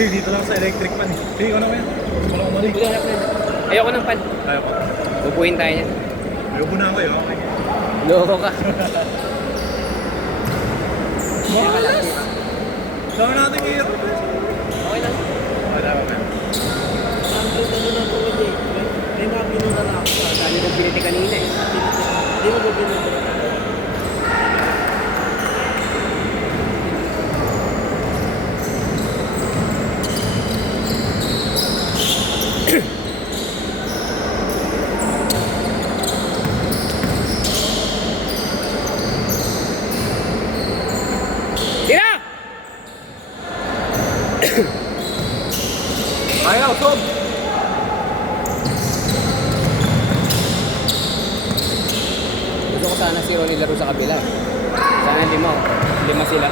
Hindi, dito lang sa electric pan. Sige, ano ba yan? Wala ko mali. Ayoko ng pan. Tayo pa. Bubuhin tayo niya. May ubo na ako yun. Loko ka. Malas! Dami natin kayo. Okay lang. Wala ba yan? May mga pinuna na ako. Saan yung piniti kanina eh. Hindi mo ba pinuna? Tira! Ayaw, Sob! Gusto ko sana si Ronnie laro sa kabila. Sana lima. Lima sila.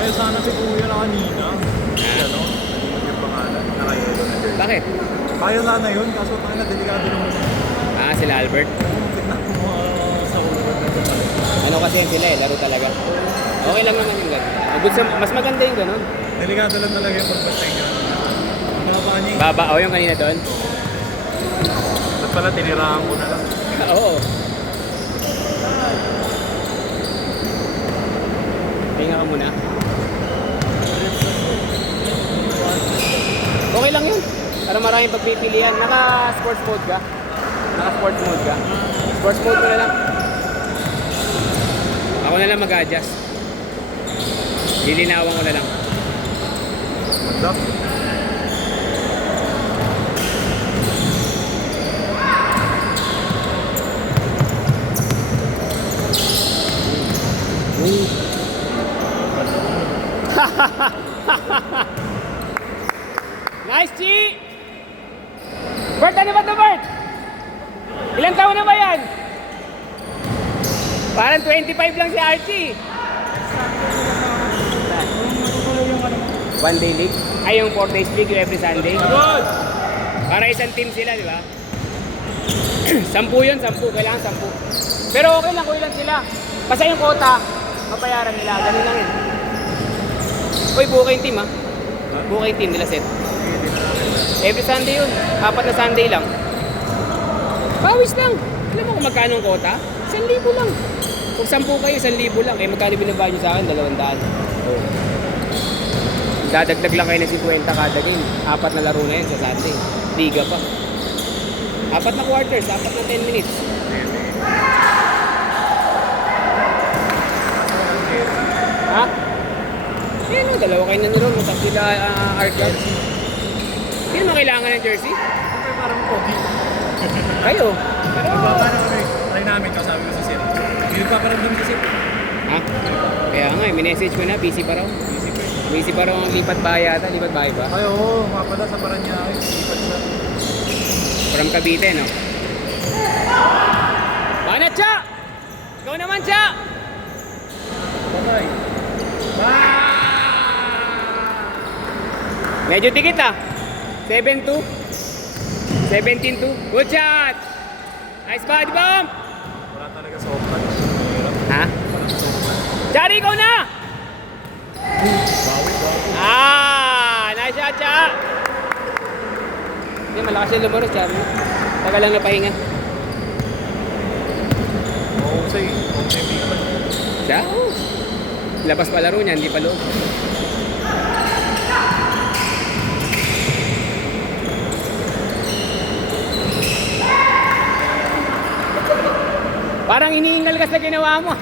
Ayaw sana si Kuya na kanina. Ano? Yung pangalan. Nakayelo na jersey. Bakit? Kaya sana yun, kaso tayo na delikado naman. Ah, sila Albert. Tignan mo sa ulan na ito. Ano kasi yan sila eh, laro talaga. Okay lang naman yung gano'n. Mas maganda yung gano'n. Delikado lang talaga yung pagbastay nyo. Nakapaan niya. Baba, oh yung kanina doon. Ba't pala tinirahan ko na lang. Oo. Hinga ka muna. Okay lang yun. Para maraming pagpipilian. Naka-sports mode ka? Naka-sports mode ka? Sports mode mo na lang. Ako na lang mag-adjust. Lilinawan ko na lang. Magdap. Nice, G! Bert, ano ba ito, Bert? Ilang taon na ba yan? Parang 25 lang si Archie. One day league? Ay, yung 4 days league yung every Sunday. Good! Para isang team sila, di ba? 10 yun, 10. Kailangan 10. Pero okay lang kung ilan sila. Basta yung quota, mapayaran nila. Ganun lang yun. Uy, buo kayong team, ha? Buo kayong team nila, set. Every Sunday yun. 4 na Sunday lang. Pawis lang. Alam mo kung magkano ang quota? 1,000 lang. Kung 10 kayo, 1,000 lang. Eh, magkano binabayad nyo sa akin? 200. Oh. Dadagdag lang kayo ng 50 kada game. 4 na laro na yun sa Sunday. Liga pa. 4 na quarters, 4 na 10 minutes. Ha? Eh, no, dalawa kayo na nilong. Matap sila art guard. Hindi naman kailangan ng jersey. Siyempre parang pogi. Kayo. Pero... Paano kami? Try namin, kasabi ko sa Sir. Hindi nagpaparamdam kasi. Ha? Kaya nga, minessage ko na. Busy pa raw. Busy pa raw ang lipat bahay yata. Lipat bahay ba? Ay, oo. Mga pala sa Paranaque. Lipat siya. From Cavite, no? Banat, Cha! Ikaw naman, Cha! Patay. Medyo tikit, ah. 7-2. 17-2. Good shot! Nice body bomb! Wala talaga sa off-touch. Ha? Chari, ikaw na! Bawi. Nice shot, Cha! Hindi, malakas yung lumaro, Chari. Tagal lang napahinga. Mahusay. Mahusay big man. Siya? Labas pa laro niya, hindi pa loob. Parang iniingal ka sa ginawa mo.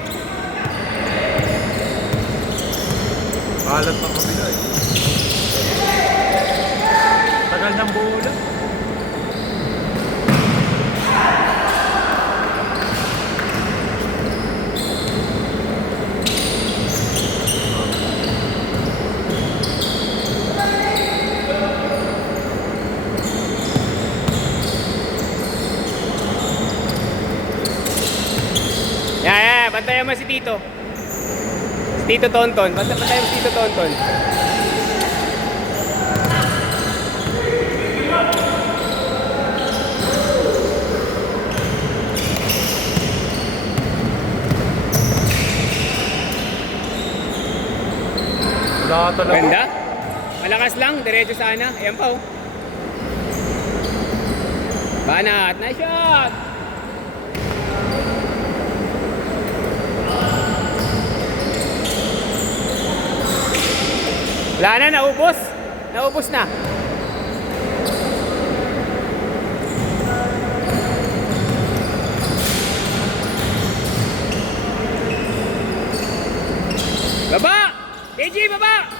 Kalat ng kabila eh. Tagal ng bola. Yeah, bantayan mo si Tito. Si Tito Tonton. Bantayan mo si Tito Tonton. Wala talaga. Ganda. Malakas lang, diretso sana. Ayan pa oh. Banat, nice shot! Wala na, naubos. Naubos na. Baba! KG, baba!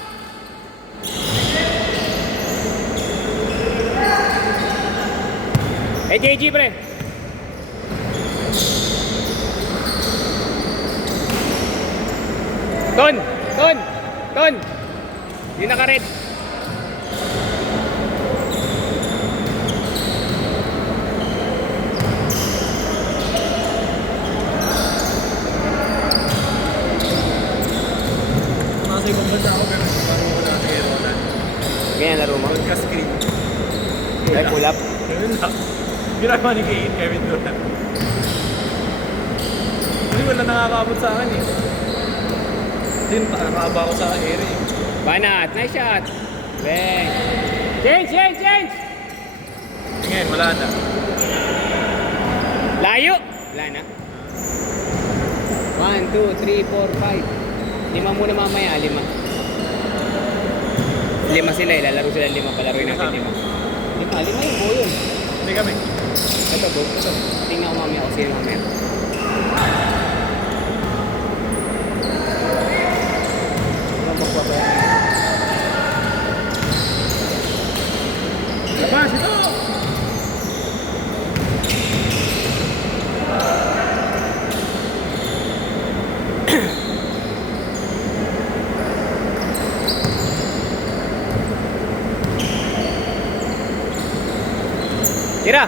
Eh, KG, pre. Ton! Ton! Ton! Hindi naka-red. Nasa ibang bansa ako pero parang wala na kay Ronan. Ganyan laro mo. Nagka-screen. Ay, pull up. Ganun lang. Ginagawa ni Kevin Durant. Kasi wala nakakabot sa akin eh. Kasi nakakaba ako sa area eh. Banat, nice shot. Bang. Change, change, change! Ngayon, wala na. Layo! Wala na. 1, 2, 3, 4, 5. 5 muna mamaya, 5. 5 sila, ilalaro sila 5. Palaruin natin 5. 5 yung buo yun. Hindi kami. Ito, go. Ito. Tingnan ko mamaya kung sino mamaya. Walang magpapayan. Labas, ito! Tira!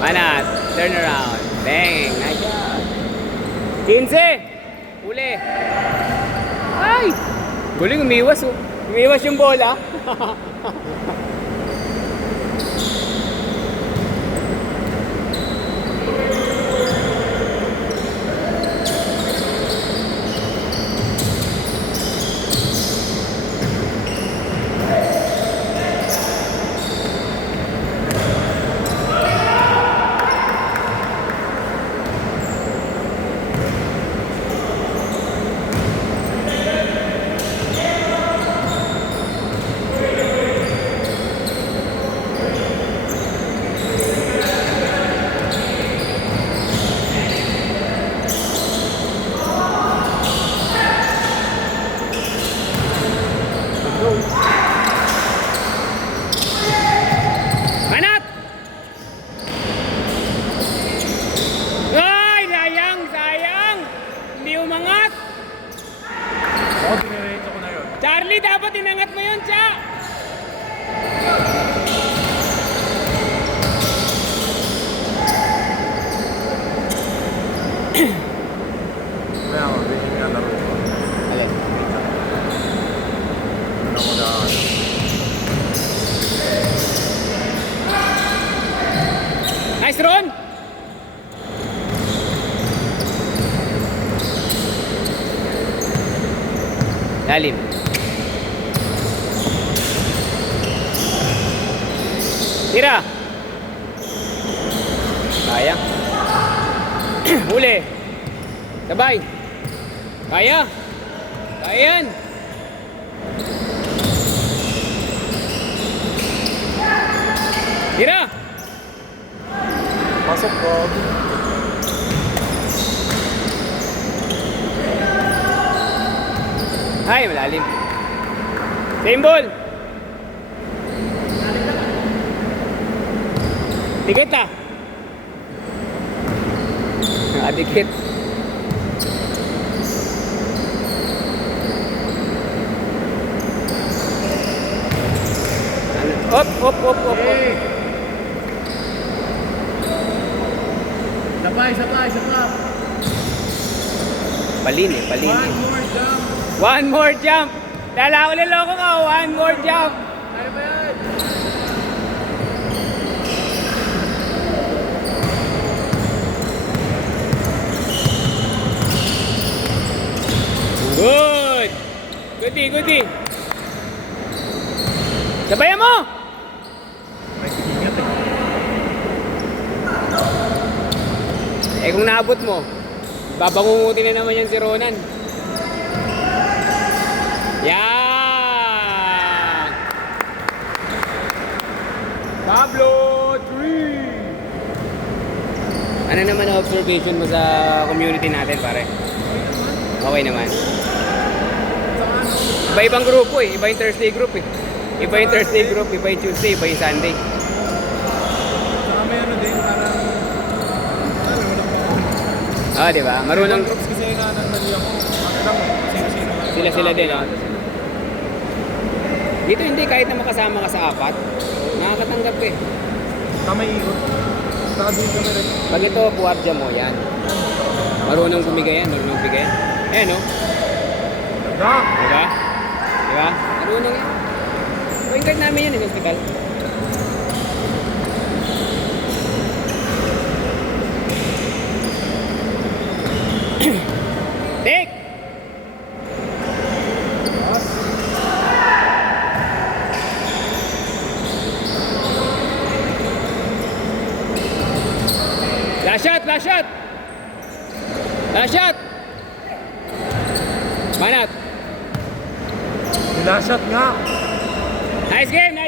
Banat, turn around. Bang, nice shot. 15. Uli. Ay! Guling, umiwas oh. Umiwas yung bola. Banat! Ay, sayang, sayang! Hindi umangat! Ako, diniretso ko na yun. Charlie, dapat inangat mo yun, Cha! Kaya ako, ganyan nga laro ko. Alin? Ano ako na... Nice, Ron! Lalim. Tira! Kaya. Huli. Sabay. Kaya. Kaya yan. Tira! Pasok ko. Ay, malalim. Same ball. Dikit ah. Dikit. Op, op, op, op, op. Hey! Sabay, sabay, sabay. Palin eh, palin One eh. more jump. One more jump. Lala, loko ka. One more jump. Ano ba yan? Good. Goody. Sabayan mo. May ingat eh. Eh kung naabot mo, babangungutin na naman yan si Ronan. Yan! Pablo 3! Ano naman ang observation mo sa community natin, pare? Okay naman. Iba-ibang grupo eh. Iba yung Thursday group eh. Iba yung Thursday group, iba yung Tuesday, iba yung Sunday. Saka may ano din, parang... Ano, walang pa. Ah, di ba? Marunong Groups kasi na nagmali ako. Makita mo, sino-sino. sila din, oh. Dito hindi, kahit na makasama ka sa apat, nakakatanggap eh. Tama ikot. Saka doon kami rin. Pag ito, buwardya mo, yan. Marunong bumigay yan, marunong bigay yan. Ayan, oh. Ganda! Diba? Diba? Marunong yan. Point guard namin yan, identical. Take! Last shot! Last shot! Last shot! Manat! Sinashot nga! Nice game!